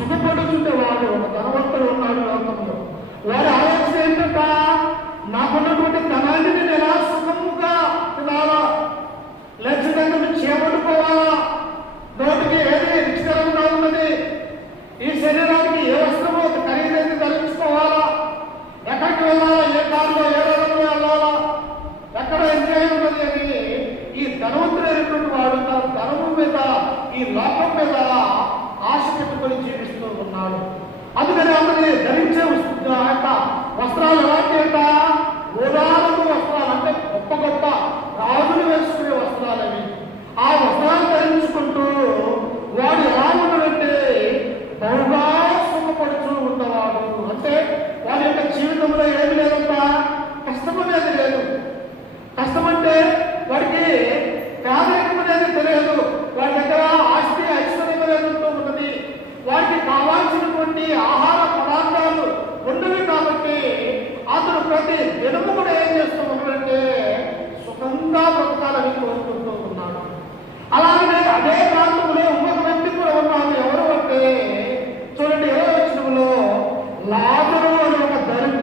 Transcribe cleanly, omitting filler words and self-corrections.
సుఖపడుతుండేవాడు ఒక ధనవంతుడు ఉన్నాడు లోకంలో. వాడు ఆలోచన ఏంటంట, నాకున్నటువంటి ధనాన్ని నేను ఎలా సుఖముగా తినాలా, లక్షణంగా చేపట్టుకోవాలా, నోటికి ఏది రుచికరంగా ఉన్నది, ఈ శరీరానికి ఏ వస్త్రమో ఖరీదైతే ధరించుకోవాలా, ఎక్కడికి వెళ్ళాలా, ఏ కారులో ఏ రంగంలో వెళ్ళాలా, ఎక్కడ ఎంజాయ్ ఉన్నది అని ఈ ధనవంతుడైనటువంటి వాడు తన ధనము మీద ఈ లోకం మీద ఆశ పెట్టుకొని జీవిస్తూ ఉన్నాడు. అందుకని అందరి ధరించే వస్త్రాలు ఎలాంటి అంట, గోదావరి వస్త్రాలు అంటే గొప్ప గొప్ప రాజులు వేసుకునే వస్త్రాలు అవి. ఆ వస్త్రాలు ధరించుకుంటూ వాడు ఎలా ఉన్నాడంటే బహుగా సుఖపడుతూ ఉన్నవాడు. అంటే వాడి యొక్క జీవితంలో ఏమి లేదంట, కష్టం అనేది లేదు. కష్టం అంటే వాడికి పేదరికం అనేది తెలియదు, వాడి దగ్గర ఆస్తి ఐశ్వర్యం అనేది ఉంటూ ఉన్నది, వాడికి కావాల్సినటువంటి ఆహార పదార్థాలు ఉన్నవి కాబట్టి అతను ప్రతి దినము కూడా ఏం చేస్తూ ఉన్నాడంటే సుఖంగా బ్రతకాలని కోరుతున్నాడు.